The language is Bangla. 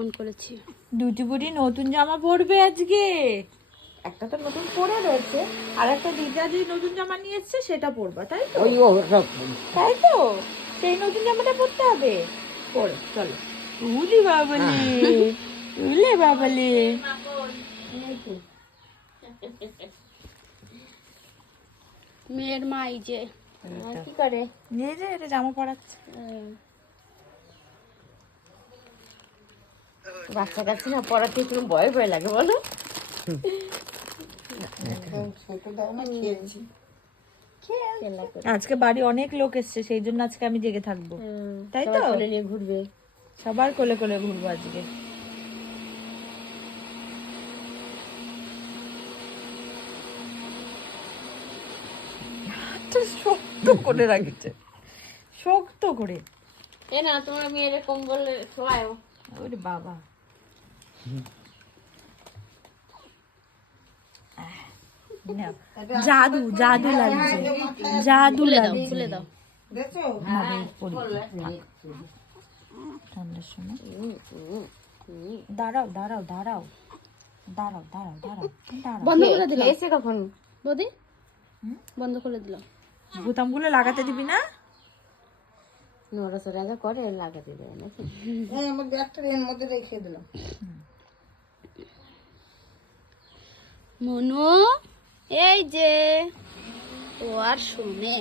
অন করেছি। দুটি বুড়ি নতুন জামা পরবে আজকে। একটা তো নতুন পরে রয়েছে, আর একটা দিদা যে নতুন জামা নিয়ে এসছে সেটা পরবা, তাই তো? তাই তো, সেই নতুন জামাটা পরতে হবে। পরে চলো। উলি বাবলে, উলে বাবলে। মেয়ের মা এই যে কি করে, নিয়ে যে এটা জামা পরাচ্ছে। বাচ্চা কাছে না পড়াতে একটু ভয় ভয় লাগে বলো। আজকে বাড়ি অনেক লোক এসছে, সেই জন্য আজকে আমি জেগে থাকবো, তাই তো? কোলে নিয়ে ঘুরবে। সবার কোলে কোলে ঘুরবো আজকে। শক্ত করে রাখছে, শক্ত করে। এ না তোমার মেয়ের কম্বল শোয়াও। ওরে বাবা, নাও। জাদু জাদু লাগছে, জাদু লাগছে। খুলে দাও। ঠান্ডার সময় দাঁড়াও দাঁড়াও দাঁড়াও দাঁড়াও দাঁড়াও দাঁড়াও দাঁড়াও। বন্ধ করে দিলাম এসে কখন বৌদি, বন্ধ করে দিলাম। বোতামগুলো লাগাতে দিবি না? নড়াচড়া যা করে লাগাতে দেয় নাকি? আমার ব্যাগটা এর মধ্যে রেখে দিলাম। মনু এই যে ও আর শুনে